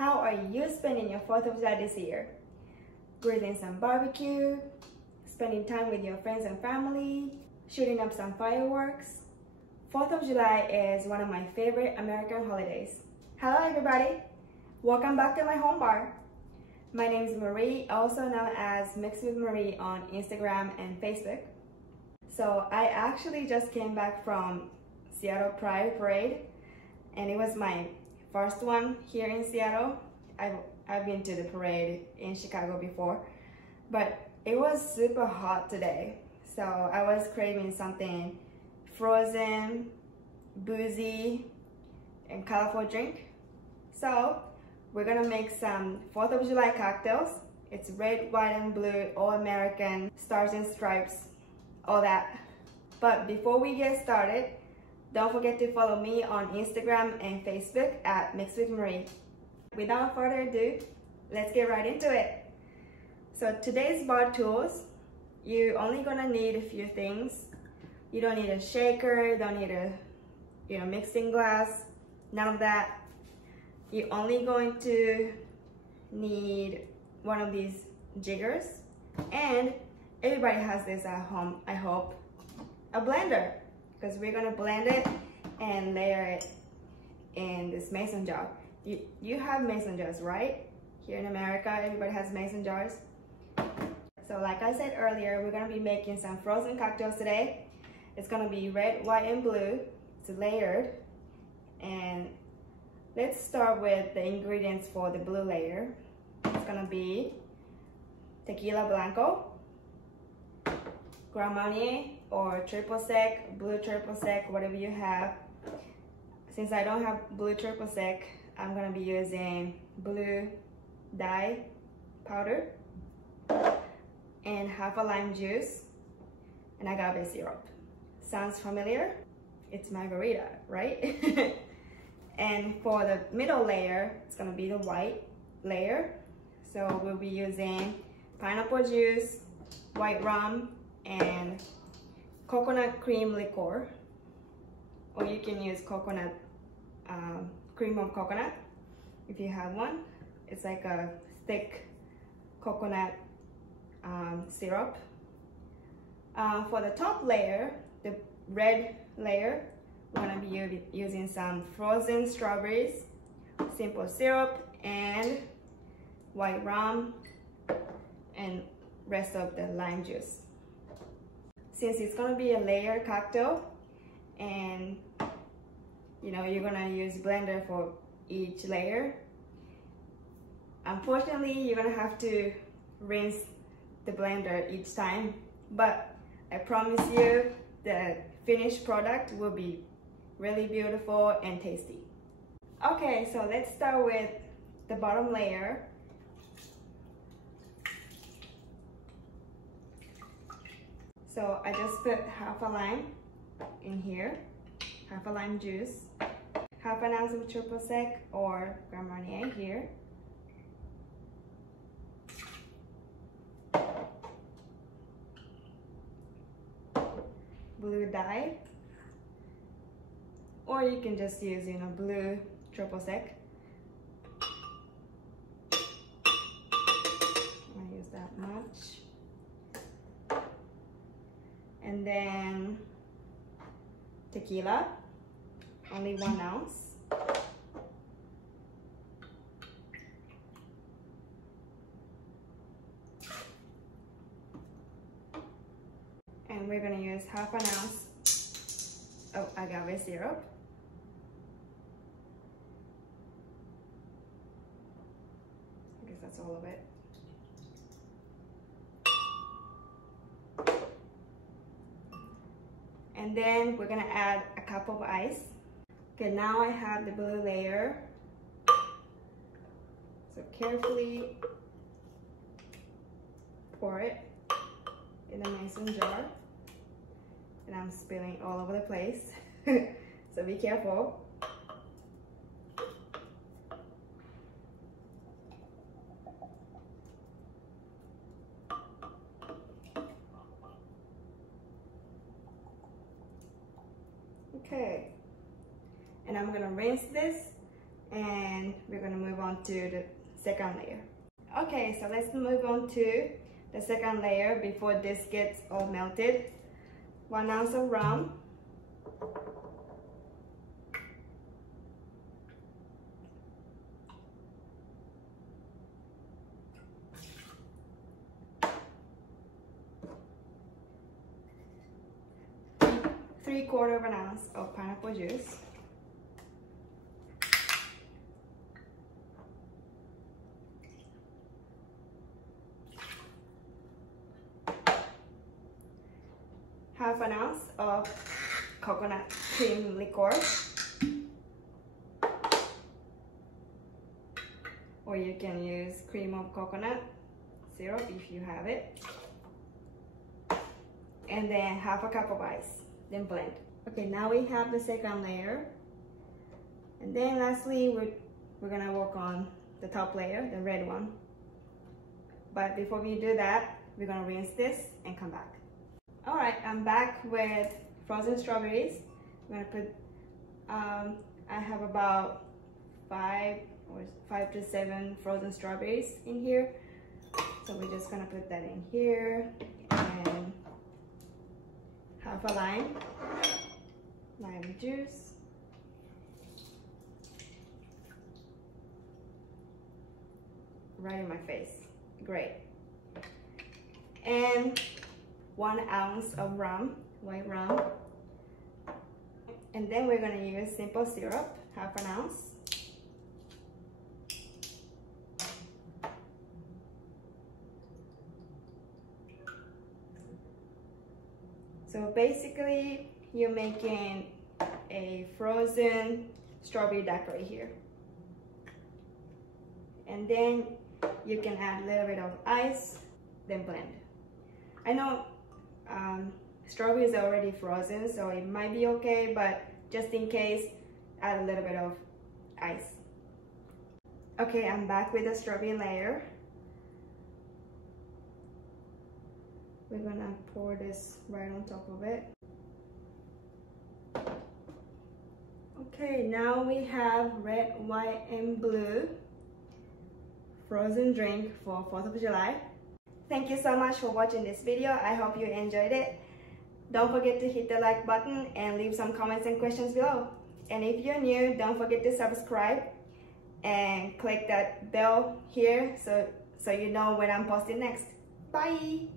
How are you spending your 4th of July this year? Grilling some barbecue, spending time with your friends and family, shooting up some fireworks. 4th of July is one of my favorite American holidays. Hello everybody, welcome back to my home bar. My name is Marie, also known as Mix with Marie on Instagram and Facebook. So I actually just came back from Seattle Pride Parade, and it was my first one here in Seattle. I've been to the parade in Chicago before, but it was super hot today. So I was craving something frozen, boozy, and colorful drink. So we're gonna make some 4th of July cocktails. It's red, white, and blue, all American, stars and stripes, all that. But before we get started, don't forget to follow me on Instagram and Facebook at Mix with Marie. Without further ado, let's get right into it. So today's bar tools, you're only gonna need a few things. You don't need a shaker, you don't need a mixing glass, none of that. You're only going to need one of these jiggers, and everybody has this at home, I hope, a blender, because we're gonna blend it and layer it in this mason jar. You have mason jars, right? Here in America, everybody has mason jars. So like I said earlier, we're gonna be making some frozen cocktails today. It's gonna be red, white, and blue. It's layered. And let's start with the ingredients for the blue layer. It's gonna be tequila blanco, Grand Marnier or triple sec, blue triple sec, whatever you have. Since I don't have blue triple sec, I'm gonna be using blue dye powder and half a lime juice and agave syrup. Sounds familiar? It's margarita, right? And for the middle layer, it's gonna be the white layer. So we'll be using pineapple juice, white rum, and coconut cream liqueur. Or you can use coconut, cream of coconut if you have one. It's like a thick coconut syrup. For the top layer, the red layer, we're gonna be using some frozen strawberries, simple syrup, and white rum, and rest of the lime juice. Since it's gonna be a layered cocktail, and you're gonna use blender for each layer, unfortunately you're gonna have to rinse the blender each time, but I promise you the finished product will be really beautiful and tasty. Okay, so let's start with the bottom layer. So I just put half a lime in here, half a lime juice, half an ounce of triple sec or Grand Marnier here, blue dye, or you can just use blue triple sec. I use that much. And then tequila, only 1 ounce. And we're gonna use half an ounce of agave syrup. I guess that's all of it. And then we're gonna add a cup of ice. Okay, now I have the blue layer. So carefully pour it in the mason jar. And I'm spilling all over the place. So be careful. Okay, and I'm gonna rinse this and we're gonna move on to the second layer. Okay, so let's move on to the second layer before this gets all melted. 1 ounce of rum, three-quarter of an ounce of pineapple juice, half an ounce of coconut cream liqueur, or you can use cream of coconut syrup if you have it, and then half a cup of ice, then blend. Okay, now we have the second layer, and then lastly we're gonna work on the top layer, the red one. But before we do that, we're gonna rinse this and come back. All right, I'm back with frozen strawberries. I'm gonna put, I have about 5 to 7 frozen strawberries in here. So we're just gonna put that in here, and half a lime juice. Right in my face, great. And 1 ounce of rum, white rum. And then we're gonna use simple syrup, half an ounce. So basically, you're making a frozen strawberry daiquiri here. And then you can add a little bit of ice, then blend. I know strawberries are already frozen, so it might be okay, but just in case, add a little bit of ice. Okay, I'm back with the strawberry layer. We're gonna pour this right on top of it. Okay, now we have red, white, and blue frozen drink for 4th of July. Thank you so much for watching this video. I hope you enjoyed it. Don't forget to hit the like button and leave some comments and questions below. And if you're new, don't forget to subscribe and click that bell here so you know when I'm posting next. Bye!